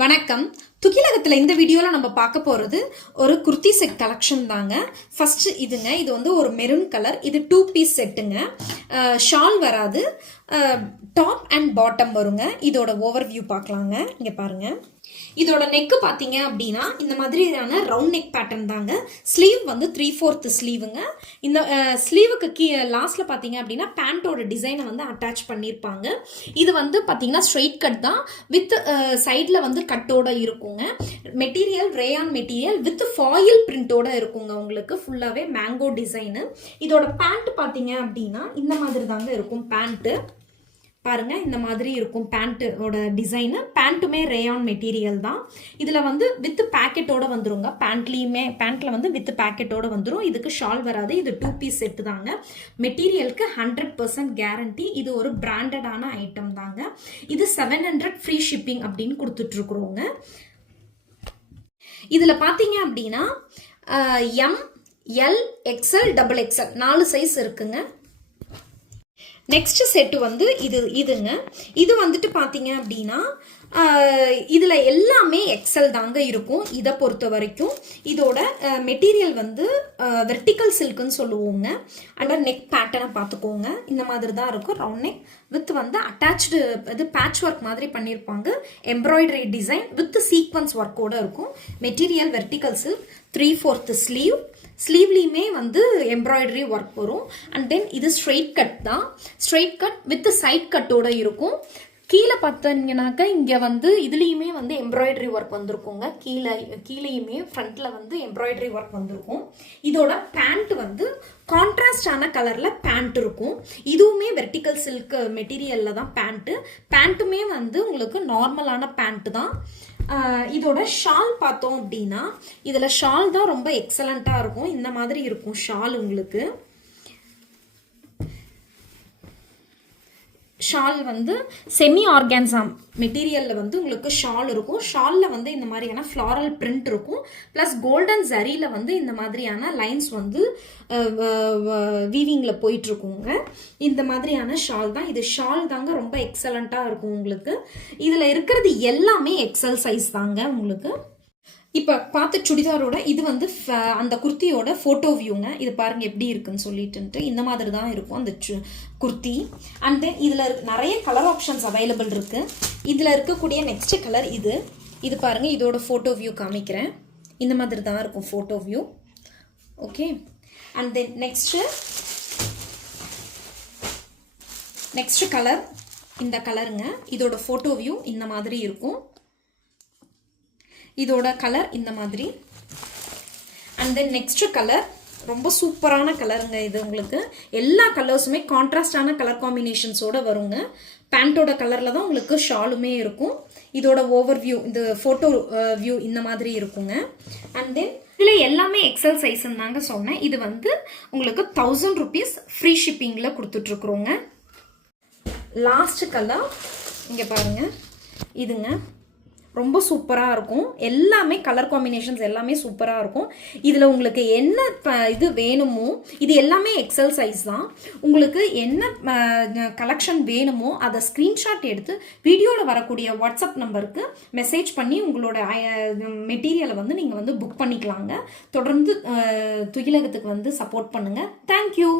வணக்கம். துகிலகத்தில் இந்த வீடியோவில் நம்ம பார்க்க போகிறது ஒரு குர்த்தி செட் கலெக்ஷன் தாங்க. ஃபஸ்ட்டு இதுங்க, இது வந்து ஒரு மெரூன் கலர், இது 2 பீஸ் செட்டுங்க. ஷால் வராது, டாப் அண்ட் பாட்டம் வருங்க. இதோட ஓவர்வியூ பார்க்கலாங்க. இங்கே பாருங்கள். இதோட நெக்கு பார்த்தீங்க அப்படின்னா இந்த மாதிரியான ரவுண்ட் நெக் பேட்டர்ன் தாங்க. ஸ்லீவ் வந்து 3/4 ஸ்லீவுங்க. இந்த ஸ்லீவுக்கு லாஸ்ட்டில் பார்த்தீங்க அப்படின்னா பேண்ட்டோட டிசைனை வந்து அட்டாச் பண்ணியிருப்பாங்க. இது வந்து பார்த்தீங்கன்னா ஸ்ட்ரெயிட் கட் தான், வித் சைடில் வந்து கட்டோட இருக்குங்க. Material rayon material with foil பிரிண்டோட இருக்குங்க. உங்களுக்கு ஃபுல்லாகவே மேங்கோ டிசைனு. இதோட பேண்ட் பார்த்தீங்க அப்படின்னா இந்த மாதிரி தாங்க இருக்கும். பேண்ட்டு பாருங்க, இந்த மாதிரி இருக்கும் பேண்ட்டோட டிசைனு. பேண்ட்டுமே ரேயான் மெட்டீரியல் தான். இதில் வந்து வித் பேக்கெட்டோட வந்துருங்க. பேண்ட்டில் வந்து வித் பேக்கெட்டோட வந்துடும். இதுக்கு ஷால் வராது. இது 2 பீஸ் செட்டு தாங்க. மெட்டீரியலுக்கு 100% கேரண்டி. இது ஒரு பிராண்டடான ஐட்டம் தாங்க. இது 700 ஃப்ரீ ஷிப்பிங் அப்படின்னு கொடுத்துட்ருக்குறோங்க. இதில் பார்த்தீங்க அப்படின்னா M, L, XL, XXL 4 size இருக்குங்க. நெக்ஸ்ட் செட்டு வந்து இதுங்க. இது வந்துட்டு பார்த்தீங்க அப்படின்னா இதில் எல்லாமே எக்ஸல் தாங்க இருக்கும். இதை பொறுத்த வரைக்கும் இதோட மெட்டீரியல் வந்து வெர்டிக்கல் சில்க்குன்னு சொல்லுவோங்க. அண்ட் நெக் பேட்டர்னை பார்த்துக்கோங்க. இந்த மாதிரி தான் இருக்கும். ரவுண்ட் நெக் வித் வந்து அட்டாச்சு இது பேட்ச் ஒர்க் மாதிரி பண்ணியிருப்பாங்க. எம்ப்ராய்டரி டிசைன் வித் சீக்வன்ஸ் ஒர்க்கோட இருக்கும். Material vertical silk, 3/4 sleeve. ஸ்லீவ்லேயுமே வந்து எம்ப்ராய்டரி ஒர்க் வரும். அண்ட் தென் இது ஸ்ட்ரெயிட் கட் தான். ஸ்ட்ரெயிட் கட் வித் சைட் கட்டோட இருக்கும். கீழே பார்த்தீங்கன்னாக்கா இங்கே வந்து இதுலேயுமே வந்து எம்ப்ராய்டரி ஒர்க் வந்திருக்குங்க. கீழேயுமே ஃப்ரண்ட்டில் வந்து எம்ப்ராய்டரி ஒர்க் வந்திருக்கும். இதோட பேண்ட் வந்து கான்ட்ராஸ்டான கலரில் பேண்ட் இருக்கும். இதுவுமே வெர்டிக்கல் சில்க் மெட்டீரியலில் தான் பேண்ட்டுமே வந்து உங்களுக்கு நார்மலான பேண்ட்டு தான். இதோட ஷால் பார்த்தோம் அப்படின்னா இதில் ஷால் தான் ரொம்ப எக்ஸலண்ட்டாக இருக்கும். இந்த மாதிரி இருக்கும் ஷால். உங்களுக்கு ஷால் வந்து செமி ஆர்கான்சா மெட்டீரியலில் வந்து உங்களுக்கு ஷால் இருக்கும். ஷாலில் வந்து இந்த மாதிரியான ஃப்ளாரல் பிரிண்ட் இருக்கும். ப்ளஸ் கோல்டன் ஜரியில் வந்து இந்த மாதிரியான லைன்ஸ் வந்து வீவிங்கில் போயிட்டுருக்குங்க. இந்த மாதிரியான ஷால் தான் இது. ஷால் தாங்க ரொம்ப எக்ஸலண்ட்டாக இருக்கும் உங்களுக்கு. இதில் இருக்கிறது எல்லாமே எக்ஸல் சைஸ் தாங்க உங்களுக்கு. இப்போ பார்த்த சுடிதாரோட இது வந்து அந்த குர்த்தியோட ஃபோட்டோ வியூங்க. இது பாருங்கள் எப்படி இருக்குன்னு சொல்லிட்டு. இந்த மாதிரி தான் இருக்கும் அந்த குர்த்தி. அண்ட் தென் இதில் நிறைய கலர் ஆப்ஷன்ஸ் அவைலபிள் இருக்குது. இதில் இருக்கக்கூடிய நெக்ஸ்ட் கலர் இது பாருங்கள். இதோட ஃபோட்டோ வியூ காமிக்கிறேன். இந்த மாதிரி தான் இருக்கும் photo view. Okay. And then next colour இந்த கலருங்க. இதோட ஃபோட்டோ வியூ இந்த மாதிரி இருக்கும். இதோட கலர் இந்த மாதிரி. அண்ட் தென் நெக்ஸ்ட் கலர் ரொம்ப சூப்பரான கலருங்க. இது உங்களுக்கு எல்லா கலர்ஸுமே கான்ட்ராஸ்டான கலர் காம்பினேஷன்ஸோட வருங்க. பேண்ட்டோட கலரில் தான் உங்களுக்கு ஷாலுமே இருக்கும். இதோட ஓவர் வியூ, இந்த ஃபோட்டோ வியூ இந்த மாதிரி இருக்குங்க. அண்ட் தென் இதில் எல்லாமே எக்ஸல் சைஸ்ன்னு தாங்க சொன்னேன். இது வந்து உங்களுக்கு 1000 rupees ஃப்ரீ ஷிப்பிங்கில் கொடுத்துட்ருக்குறோங்க. லாஸ்ட் கலர் இங்கே பாருங்கள். இதுங்க ரொம்ப சூப்பராக இருக்கும். எல்லாமே கலர் காம்பினேஷன்ஸ் எல்லாமே சூப்பராக இருக்கும். இதில் உங்களுக்கு என்ன இது வேணுமோ, இது எல்லாமே எக்ஸல் சைஸ் தான். உங்களுக்கு என்ன கலெக்ஷன் வேணுமோ அதை ஸ்க்ரீன்ஷாட் எடுத்து வீடியோவில் வரக்கூடிய வாட்ஸ்அப் நம்பருக்கு மெசேஜ் பண்ணி உங்களோட மெட்டீரியலை வந்து நீங்கள் வந்து புக் பண்ணிக்கலாங்க. தொடர்ந்து துகிலகத்துக்கு வந்து சப்போர்ட் பண்ணுங்கள். தேங்க்யூ.